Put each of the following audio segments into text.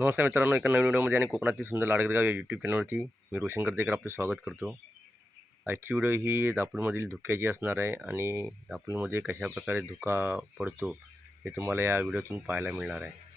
नमस्कार मित्रांनो, एका नवीन व्हिडिओमध्ये आणि कोकणातील सुंदर लाडगरगाव या यूट्यूब चॅनलवरती मी रोशन करतेकर आपले स्वागत करतो. आजची व्हिडिओ ही दापोलीमधील धुक्याची असणार आहे आणि दापोलीमध्ये कशाप्रकारे धुका पडतो हे तुम्हाला या व्हिडिओतून पाहायला मिळणार आहे.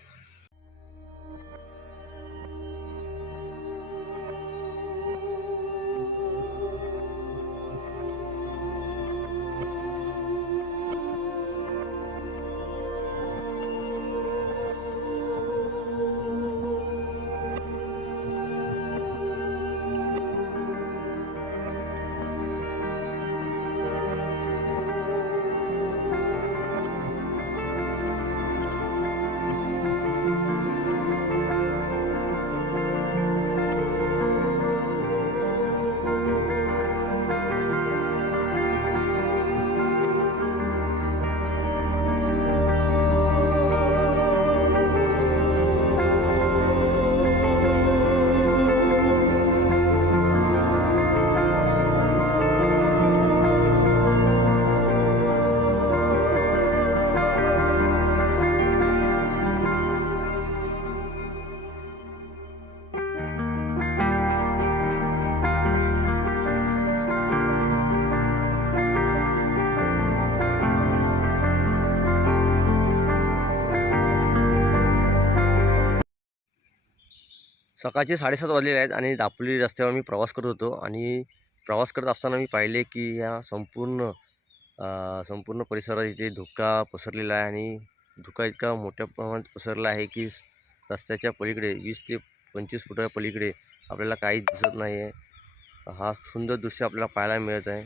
सकाळचे 7:30 वाजलेले आहेत आणि दापोली रस्त्यावर मी प्रवास करत होतो आणि प्रवास करत असताना मी पाहिले की या संपूर्ण परिसरात इथे धुका पसरलेला आहे आणि धुका इतका मोठ्या प्रमाणात पसरला आहे की रस्त्याच्या पलीकडे 20 ते 25 फुटाच्या पलीकडे आपल्याला काहीच दिसत नाही आहे. हा सुंदर दृश्य आपल्याला पाहायला मिळत आहे.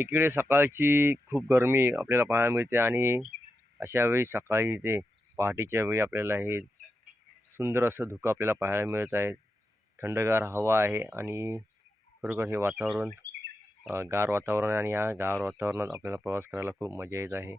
एकीकडे सकाळची खूप गरमी आपल्याला पाहायला मिळते आणि अशा वेळी सकाळी ते पहाटेच्या वेळी आपल्याला हे सुंदर असं धुकं आपल्याला पाहायला मिळत आहे. थंडगार हवा आहे आणि खरोखर हे वातावरण गार वातावरण आहे आणि या गार वातावरणात आपल्याला प्रवास करायला खूप मजा येत आहे.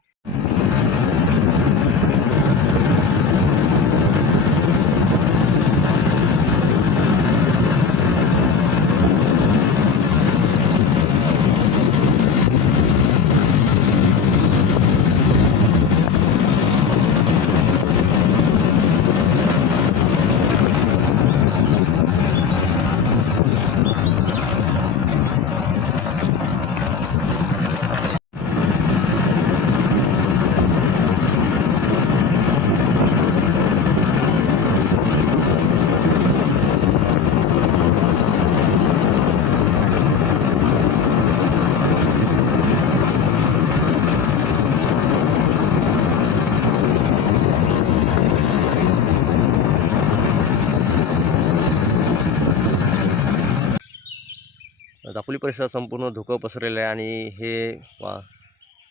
दापोली परिसरात संपूर्ण धुकं पसरलेलं आहे आणि हे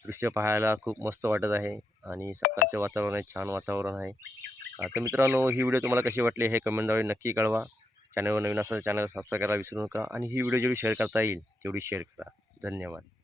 दृश्य पाहायला खूप मस्त वाटत आहे आणि सकाळचं वातावरण आहे, छान वातावरण आहे. तर मित्रांनो, ही व्हिडिओ तुम्हाला कशी वाटली हे कमेंटद्वारे नक्की कळवा. चॅनलवर नवीन असेल चॅनल सबस्क्राईब करायला विसरू नका आणि ही व्हिडिओ जेवढी शेअर करता येईल तेवढी शेअर करा. धन्यवाद.